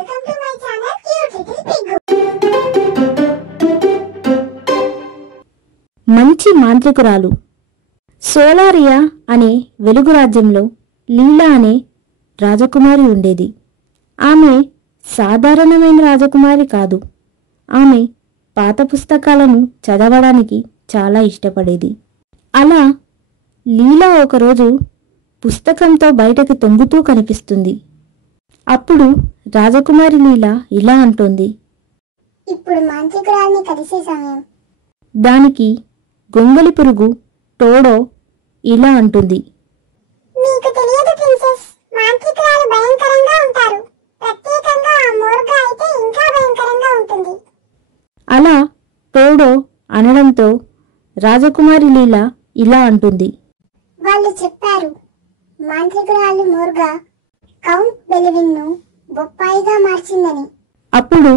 Welcome to my channel cute little Pig. మంచి మాంత్రికురాలు. సోలారియా అనే వెలుగు రాజ్యంలో లీలా అనే రాజకుమారి ఉండేది. ఆమె సాధారణమైన రాజకుమారి కాదు. ఆమె పాత పుస్తకాలను చదవడానికి చాలా ఇష్టపడేది. అలా లీలా ఒకరోజు పుస్తకంతో బయటకు తొంగుతూ కనిపిస్తుంది. అప్పుడు రాజకుమారి లీలా ఇలా అంటోంది, ఇప్పుడు మాంత్రికురాల్ని కలిసే సమయం. దానికి గొంగలి పురుగు టోడో ఇలా అంటుంది, మీకు తెలియదు ప్రిన్సెస్, మాంత్రికురాలు భయంకరంగా ఉంటారు. ప్రత్యేకంగా ఆ మోర్గా అయితే ఇంకా భయంకరంగా ఉంటుంది. అలా టోడో అనడంతో రాజకుమారి లీలా ఇలా అంటుంది, వాళ్ళు చెప్పారు మాంత్రికురాలు మోర్గా కౌంట్ బెలివిన్ను బొప్పాయిగా మార్చిందని. అప్పుడు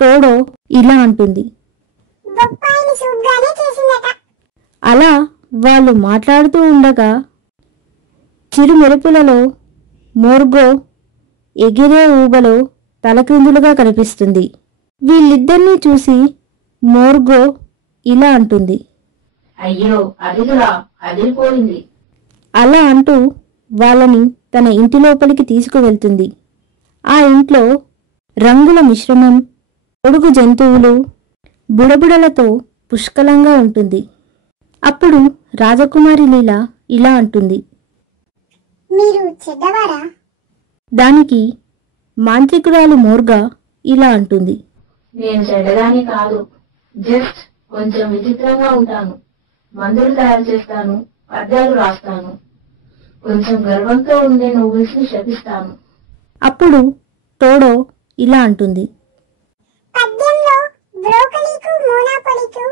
టోడో ఇలా అంటుంది, బొప్పాయిని సూప్గానే చేసిందట. అలా వాళ్ళు మాట్లాడుతూ ఉండగా చిరుమెరుపులలో మోర్గో ఎగిరే ఊబలో తలక్రిందులుగా కనిపిస్తుంది. వీళ్ళిద్దరినీ చూసి మోర్గో ఇలా అంటుంది, అయ్యో అదిరా అదిరిపోయింది. అలా అంటూ వాళ్ళని తన ఇంటి లోపలికి తీసుకువెళ్తుంది. ఆ ఇంట్లో రంగుల మిశ్రమం, పొడుగు జంతువులు, బుడబుడలతో పుష్కలంగా ఉంటుంది. అప్పుడు రాజకుమారి లీలా ఇలా అంటుంది, మీరు చెడ్డవారా? దానికి మాంత్రికురాలు మోర్గా ఇలా అంటుంది, నేను చెడ్డదాని కాదు, జస్ట్ కొంచెం విచిత్రంగా ఉంటాను. మందులు తయారు చేస్తాను, పద్యాలు రాస్తాను, కొంచెం గర్వంతో ఉండే నోబెల్స్ ని శపిస్తాను. అప్పుడు టోడో ఇలా అంటుంది, పద్యంలో బ్రోకలీకు మోనాపొలికు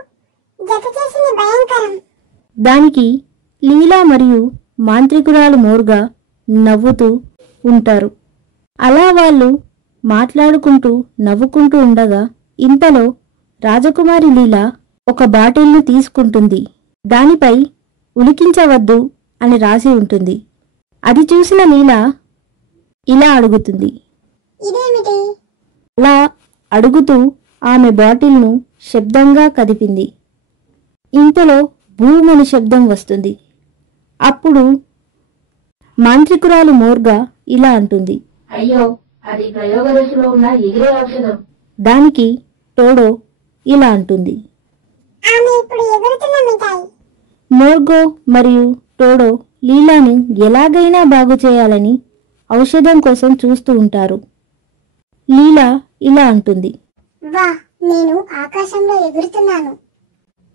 జత చేసింది భయంకరం. దానికి లీలా మరియు మాంత్రికురాలు మోర్గా నవ్వుతూ ఉంటారు. అలా వాళ్ళు మాట్లాడుకుంటూ నవ్వుకుంటూ ఉండగా ఇంతలో రాజకుమారి లీలా ఒక బాటిల్ను తీసుకుంటుంది. దానిపై ఉలికించవద్దు అని రాసి ఉంటుంది. అది చూసిన లీలా ఇలా అడుగుతుంది. ఇదేమిటి? అలా అడుగుతూ ఆమె బాటిల్ను శబ్దంగా కదిపింది. ఇంతలో భూమని శబ్దం వస్తుంది. అప్పుడు మాంత్రికురాలు మోర్గా ఇలా అంటుంది, అయ్యో అది ప్రయోగ దశలో ఉన్న ఎగిరే ఔషధం. దానికి టోడో ఇలా అంటుంది. ఆమె ఇప్పుడు ఎగురుతున్న మిఠాయి. మోర్గో మరియు టోడో లీలాని ఎలాగైనా బాగు చేయాలని ఔషధం కోసం చూస్తూ ఉంటారు. లీలా ఇలా అంటుంది, వా, నేను ఆకాశంలో ఎగురుతున్నాను.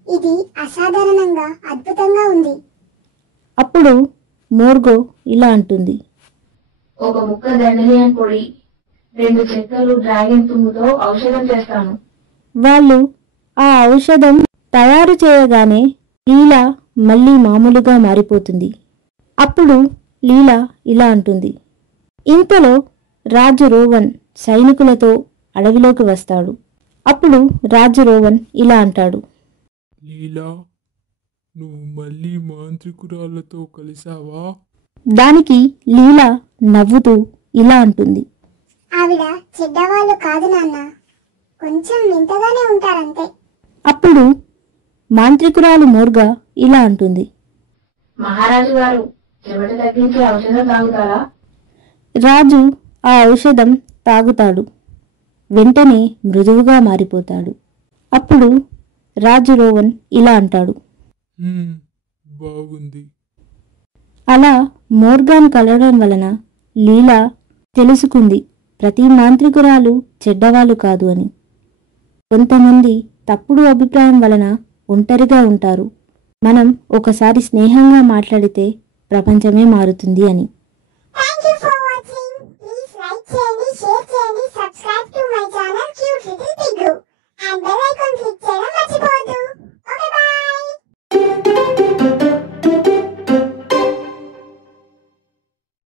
ఇది అసాధారణంగా అద్భుతంగా ఉంది. అప్పుడు మోర్గో ఇలా అంటుంది, ఒక ముక్క దండలియన్ పొడి, 2 చెక్కలు డ్రాగన్ తుమ్ముతో ఔషధం చేస్తాను. వాళ్ళు ఆ ఔషధం తయారు చేయగానే లీలా మళ్ళీ మామూలుగా మారిపోతుంది. అప్పుడు లీలా ఇలా అంటుంది. ఇంతలో రాజు రోవన్ సైనికులతో అడవిలోకి వస్తాడు. అప్పుడు రాజు రోవన్ ఇలా అంటాడు, లీలా, నువ్వు మళ్ళీ మాంత్రికురాలతో కలిసావా? దానికి లీలా నవ్వుతూ ఇలా అంటుంది, ఆవిడ చెడ్డవాళ్ళు కాదు నాన్న, కొంచెం వింతగానే ఉంటారంతే. అప్పుడు మాంత్రికురాలు మోర్గా ఇలా అంటుంది, మహారాజు గారు చెమట తగ్గించే ఔషధం తాగుతారా? రాజు ఆ ఔషధం తాగుతాడు. వెంటనే మృదువుగా మారిపోతాడు. అప్పుడు రాజు రోవన్ ఇలా అంటాడు, బాగుంది. అలా మోర్గాన్ కలవడం వలన లీలా తెలుసుకుంది ప్రతి మాంత్రికురాలు చెడ్డవాళ్ళు కాదు అని. కొంతమంది తప్పుడు అభిప్రాయం వలన ఒంటరిగా ఉంటారు. మనం ఒకసారి స్నేహంగా మాట్లాడితే ప్రపంచమే మారుతుంది అని.